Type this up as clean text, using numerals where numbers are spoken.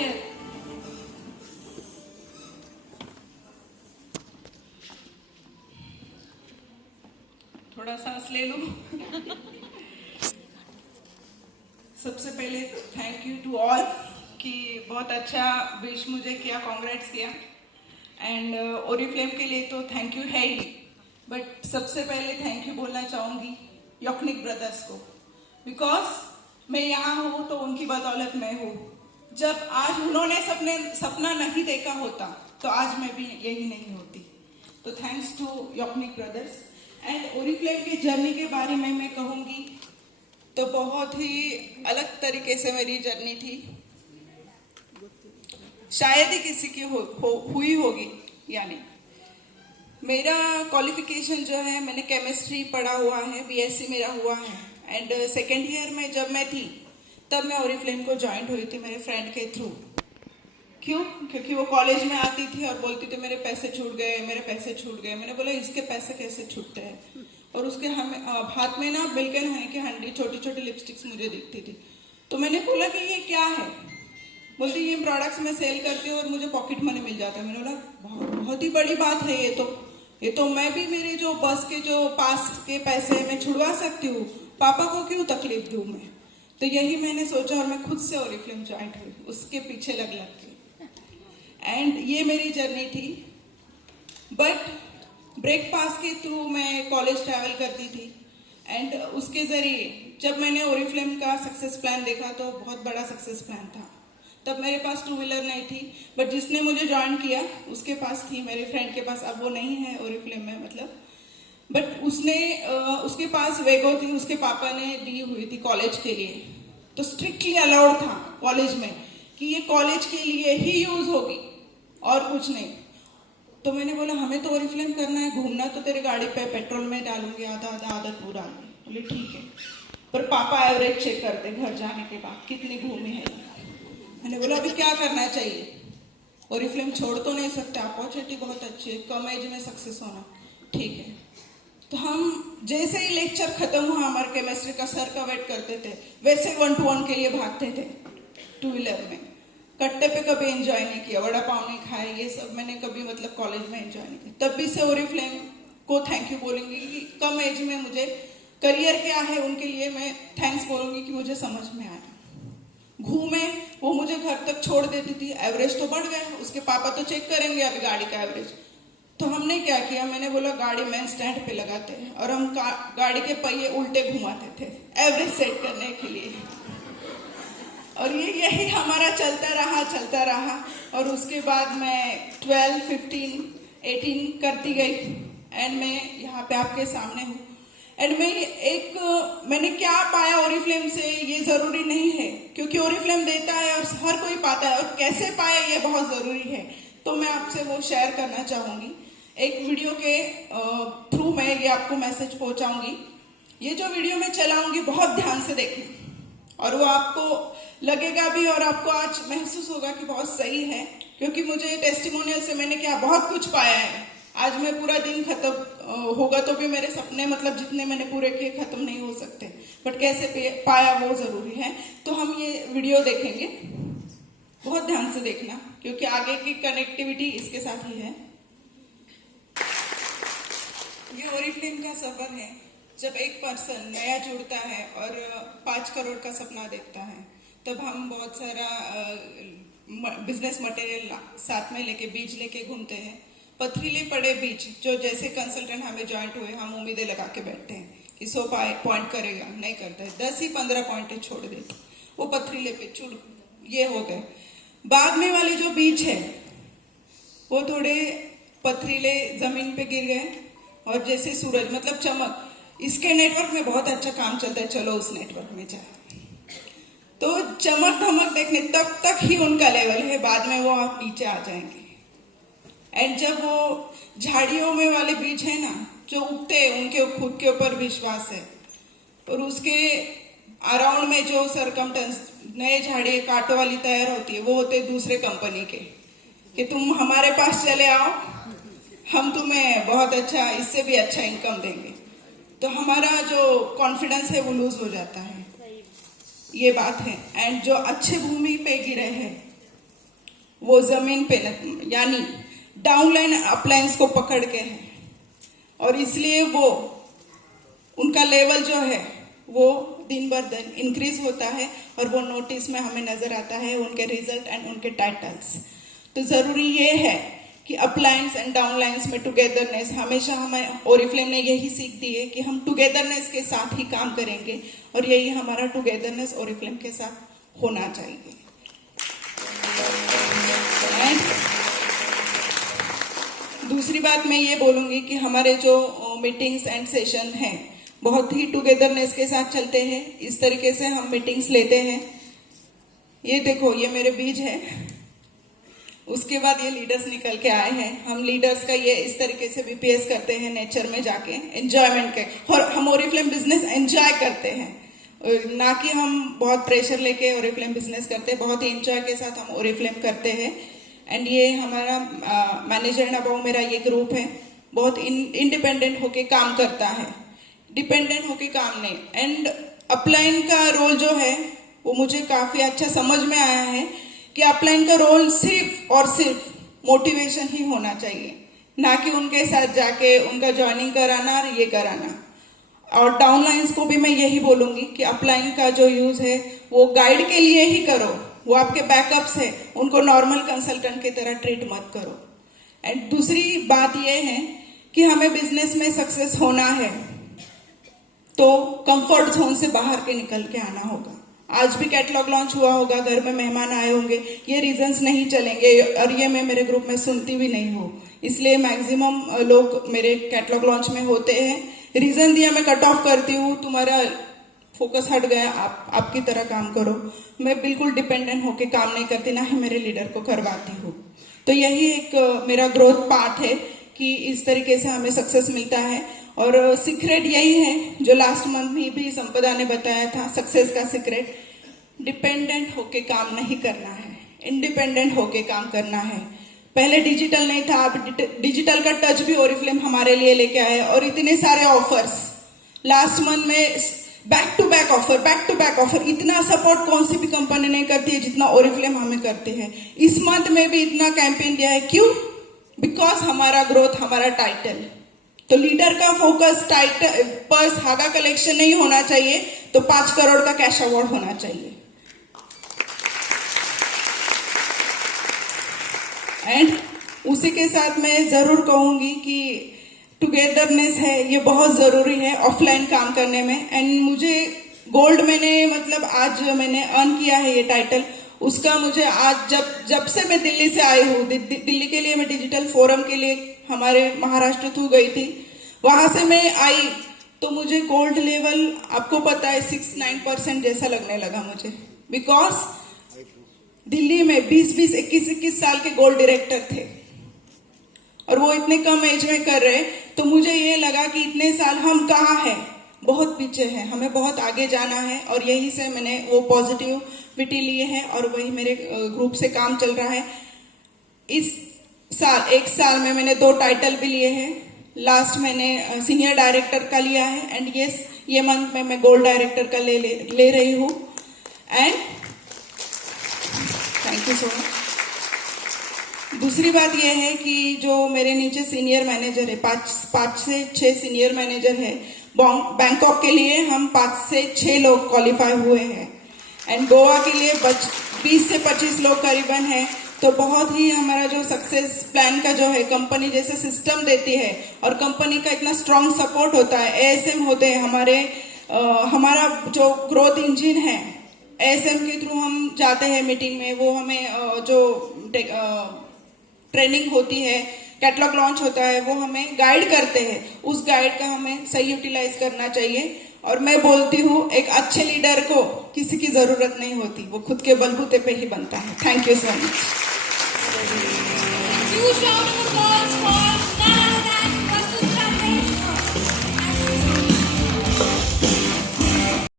Title. थोड़ा सांस ले लो। सबसे पहले थैंक यू टू ऑल कि बहुत अच्छा विश मुझे किया, कांग्रेट्स किया। एंड ओरिफ्लेम के लिए तो थैंक यू है ही, बट सबसे पहले थैंक यू बोलना चाहूंगी यॉकनिक ब्रदर्स को, बिकॉज मैं यहाँ हूँ तो उनकी बदौलत मैं हूँ। जब आज उन्होंने सपना नहीं देखा होता तो आज मैं भी यही नहीं होती। तो थैंक्स टू यॉकनिक ब्रदर्स। एंड ओरिफ्लेम की जर्नी के बारे में मैं कहूँगी तो बहुत ही अलग तरीके से मेरी जर्नी थी, शायद ही किसी की हुई होगी। यानी मेरा क्वालिफिकेशन जो है, मैंने केमिस्ट्री पढ़ा हुआ है, बीएससी मेरा हुआ है। एंड सेकेंड ईयर में जब मैं थी तब मैं ओरिफ्लेम को ज्वाइन हुई थी मेरे फ्रेंड के थ्रू। क्यों? क्योंकि वो कॉलेज में आती थी और बोलती थी मेरे पैसे छूट गए, मेरे पैसे छूट गए। मैंने बोला इसके पैसे कैसे छूटते हैं? और उसके हाथ में ना बिल्कन हनी की हंडी छोटी छोटी लिपस्टिक्स मुझे दिखती थी। तो मैंने बोला कि ये क्या है? बोलती ये प्रोडक्ट्स मैं सेल करती हूँ और मुझे पॉकेट मनी मिल जाता है। मैंने बोला बहुत ही बड़ी बात है ये तो मैं भी मेरे जो बस के जो पास के पैसे मैं छुड़वा सकती हूँ, पापा को क्यों तकलीफ दूँ मैं? तो यही मैंने सोचा और मैं खुद से ओरिफ्लेम ज्वाइन हुई, उसके पीछे लग के। एंड ये मेरी जर्नी थी। बट ब्रेकफास्ट के थ्रू मैं कॉलेज ट्रैवल करती थी। एंड उसके जरिए जब मैंने ओरिफ्लेम का सक्सेस प्लान देखा तो बहुत बड़ा सक्सेस प्लान था। तब मेरे पास 2 व्हीलर नहीं थी, बट जिसने मुझे ज्वाइन किया उसके पास थी, मेरे फ्रेंड के पास। अब वो नहीं है ओरिफ्लेम में मतलब, बट उसके पास वेगो थी, उसके पापा ने दी हुई थी कॉलेज के लिए। तो स्ट्रिक्टली अलाउड था कॉलेज में कि ये कॉलेज के लिए ही यूज होगी और कुछ नहीं। तो मैंने बोला हमें तो ओरिफ्लेम करना है, घूमना तो तेरे गाड़ी पे पेट्रोल में डालूंगी, आधा आधा आधा तू डाल। बोले ठीक है, पर पापा एवरेज चेक करते घर जाने के बाद कितनी घूमी है। मैंने बोला अभी क्या करना चाहिए? ओरिफ्लेम छोड़ तो नहीं सकते, अपॉर्चुनिटी बहुत अच्छी है, कम एज में सक्सेस होना। ठीक है, तो हम जैसे ही लेक्चर खत्म हुआ, हमारे केमिस्ट्री का सर का वेट करते थे, वैसे 1 to 1 के लिए भागते थे 2 व्हीलर में। कट्टे पे कभी एंजॉय नहीं किया, वड़ा पाव नहीं खाए, ये सब मैंने कभी मतलब कॉलेज में एंजॉय नहीं किया। तब भी से ओरिफ्लेम को थैंक यू बोलूंगी कि कम एज में मुझे करियर क्या है उनके लिए मैं थैंक्स बोलूंगी कि मुझे समझ में आया। घूमे, वो मुझे घर तक छोड़ देती थी। एवरेज तो बढ़ गया, उसके पापा तो चेक करेंगे अभी गाड़ी का एवरेज। तो हमने क्या किया, मैंने बोला गाड़ी मेन स्टैंड पे लगाते हैं और हम गाड़ी के पहिए उल्टे घुमाते थे एवरेज सेट करने के लिए। और यही हमारा चलता रहा। और उसके बाद मैं 12, 15, 18 करती गई। एंड मैं यहाँ पे आपके सामने हूँ। एंड मैंने क्या पाया ओरिफ्लेम से ये जरूरी नहीं है, क्योंकि ओरिफ्लेम देता है और हर कोई पाता है, और कैसे पाया ये बहुत जरूरी है। तो मैं आपसे वो शेयर करना चाहूंगी। एक वीडियो के थ्रू मैं ये आपको मैसेज पहुंचाऊंगी। ये जो वीडियो मैं चलाऊंगी बहुत ध्यान से देखें, और वो आपको लगेगा भी और आपको आज महसूस होगा कि बहुत सही है, क्योंकि मुझे टेस्टिमोनियल से मैंने क्या बहुत कुछ पाया है। आज मैं पूरा दिन खत्म होगा तो भी मेरे सपने मतलब जितने मैंने पूरे किए खत्म नहीं हो सकते, बट कैसे पाया वो जरूरी है। तो हम ये वीडियो देखेंगे, बहुत ध्यान से देखना, क्योंकि आगे की कनेक्टिविटी इसके साथ ही है। ये ओरिफ्लेम का सफर है। जब एक पर्सन नया जुड़ता है और 5 करोड़ का सपना देखता है, तब हम बहुत सारा बिजनेस मटेरियल साथ में लेके बीज लेके घूमते हैं। पथरीले पड़े बीज जो जैसे कंसल्टेंट हमें ज्वाइंट हुए, हम उम्मीदें लगा के बैठते हैं कि 100 पॉइंट करेगा, नहीं करता है, 10 ही 15 पॉइंट छोड़ देते, वो पथरीले पे चुड़ ये हो गए। बाद में वाले जो बीज है वो थोड़े पथरीले जमीन पे गिर गए, और जैसे सूरज मतलब चमक, इसके नेटवर्क में बहुत अच्छा काम चलता है, चलो उस नेटवर्क में जाए। तो चमक धमक देखने तब तक ही उनका लेवल है, बाद में वो आप नीचे आ जाएंगे। एंड जब वो झाड़ियों में वाले बीज है ना जो उगते हैं, उनके खुद के ऊपर विश्वास है, और उसके अराउंड में जो सरकमटेंस नए झाड़ी कांटों वाली तैयार होती है, वो होते दूसरे कंपनी के, कि तुम हमारे पास चले आओ, हम तुम्हें बहुत अच्छा, इससे भी अच्छा इनकम देंगे। तो हमारा जो कॉन्फिडेंस है वो लूज हो जाता है, ये बात है। एंड जो अच्छे भूमि पे गिरे हैं वो जमीन पे यानी डाउनलाइन अपलाइंस को पकड़ के है, और इसलिए वो उनका लेवल जो है वो दिन बर दिन इंक्रीज होता है, और वो नोटिस में हमें नजर आता है उनके रिजल्ट एंड उनके टाइटल्स। तो जरूरी ये है कि अपलाइंस एंड डाउनलाइंस में टुगेदरनेस, हमेशा हमें ओरिफ्लेम ने यही सीख दी है कि हम टुगेदरनेस के साथ ही काम करेंगे, और यही हमारा टुगेदरनेस ओरिफ्लेम के साथ होना चाहिए। दूसरी बात मैं ये बोलूंगी कि हमारे जो मीटिंग्स एंड सेशन हैं बहुत ही टुगेदरनेस के साथ चलते हैं। इस तरीके से हम मीटिंग्स लेते हैं। ये देखो, ये मेरे बीज है, उसके बाद ये लीडर्स निकल के आए हैं। हम लीडर्स का ये इस तरीके से बीपीएस करते हैं, नेचर में जाके एंजॉयमेंट के, और हम ओरिफ्लेम बिजनेस एंजॉय करते हैं, ना कि हम बहुत प्रेशर लेके ओरिफ्लेम बिजनेस करते हैं। बहुत ही एंजॉय के साथ हम ओरिफ्लेम करते हैं। एंड ये हमारा मैनेजर एंड अबाउ मेरा ये ग्रुप है, बहुत इंडिपेंडेंट होके काम करता है, डिपेंडेंट होके काम नहीं। एंड अपलाइन का रोल जो है वो मुझे काफी अच्छा समझ में आया है कि अपलाइन का रोल सिर्फ और सिर्फ मोटिवेशन ही होना चाहिए, ना कि उनके साथ जाके उनका ज्वाइनिंग कराना और ये कराना। और डाउनलाइंस को भी मैं यही बोलूंगी कि अपलाइन का जो यूज है वो गाइड के लिए ही करो, वो आपके बैकअप्स है, उनको नॉर्मल कंसल्टेंट की तरह ट्रीट मत करो। एंड दूसरी बात ये है कि हमें बिजनेस में सक्सेस होना है तो कंफर्ट जोन से बाहर के निकल के आना होगा। आज भी कैटलॉग लॉन्च हुआ होगा, घर में मेहमान आए होंगे, ये रीजंस नहीं चलेंगे, और ये मैं मेरे ग्रुप में सुनती भी नहीं हूँ। इसलिए मैक्सिमम लोग मेरे कैटलॉग लॉन्च में होते हैं, रीजन दिया मैं कट ऑफ करती हूँ, तुम्हारा फोकस हट गया, आप आपकी तरह काम करो। मैं बिल्कुल डिपेंडेंट होके काम नहीं करती, ना ही मेरे लीडर को करवाती हूँ। तो यही एक मेरा ग्रोथ पार्ट है कि इस तरीके से हमें सक्सेस मिलता है। और सीक्रेट यही है जो लास्ट मंथ में भी संपदा ने बताया था, सक्सेस का सीक्रेट डिपेंडेंट होके काम नहीं करना है, इंडिपेंडेंट होके काम करना है। पहले डिजिटल नहीं था, अब डिजिटल का टच भी ओरिफ्लेम हमारे लिए लेके आए, और इतने सारे ऑफर्स लास्ट मंथ में, बैक टू बैक ऑफर, इतना सपोर्ट कौन सी भी कंपनी नहीं करती है जितना ओरिफ्लेम हमें करती है। इस मंथ में भी इतना कैंपेन दिया है, क्यों? बिकॉज हमारा ग्रोथ, हमारा टाइटल। तो लीडर का फोकस टाइटल पर्स हागा कलेक्शन नहीं होना चाहिए, तो 5 करोड़ का कैश अवार्ड होना चाहिए। एंड उसी के साथ मैं जरूर कहूंगी कि टुगेदरनेस है, ये बहुत जरूरी है ऑफलाइन काम करने में। एंड मुझे गोल्ड आज मैंने अर्न किया है ये टाइटल, उसका मुझे आज जब से मैं दिल्ली से आई हूँ, दिल्ली के लिए मैं डिजिटल फोरम के लिए हमारे महाराष्ट्र थ्रू गई थी, वहां से मैं आई तो मुझे गोल्ड लेवल, आपको पता है 6-9% जैसा लगने लगा मुझे। बिकॉज दिल्ली में 20-20, 21-21 साल के गोल्ड डायरेक्टर थे, और वो इतने कम एज में कर रहे, तो मुझे ये लगा कि इतने साल हम कहाँ हैं, बहुत पीछे हैं, हमें बहुत आगे जाना है। और यही से मैंने वो पॉजिटिविटी लिए है, और वही मेरे ग्रुप से काम चल रहा है। इस साल 1 साल में मैंने 2 टाइटल भी लिए हैं। लास्ट मैंने सीनियर डायरेक्टर का लिया है, एंड ये मंथ में मैं गोल्ड डायरेक्टर का ले रही हूँ। And thank you so much. दूसरी बात यह है कि जो मेरे नीचे सीनियर मैनेजर है, 5 से 6 सीनियर मैनेजर है। बैंकॉक के लिए हम 5 से 6 लोग क्वालिफाई हुए हैं, एंड गोवा के लिए 20 से 25 लोग करीबन है। तो बहुत ही हमारा जो सक्सेस प्लान का जो है, कंपनी जैसे सिस्टम देती है, और कंपनी का इतना स्ट्रॉन्ग सपोर्ट होता है, एएसएम होते हैं हमारा जो ग्रोथ इंजिन है, एएसएम के थ्रू हम जाते हैं मीटिंग में, वो हमें जो ट्रेनिंग होती है, कैटलॉग लॉन्च होता है, वो हमें गाइड करते हैं। उस गाइड का हमें सही यूटिलाइज करना चाहिए। और मैं बोलती हूँ, एक अच्छे लीडर को किसी की जरूरत नहीं होती, वो खुद के बलबूते पे ही बनता है। Thank you so much.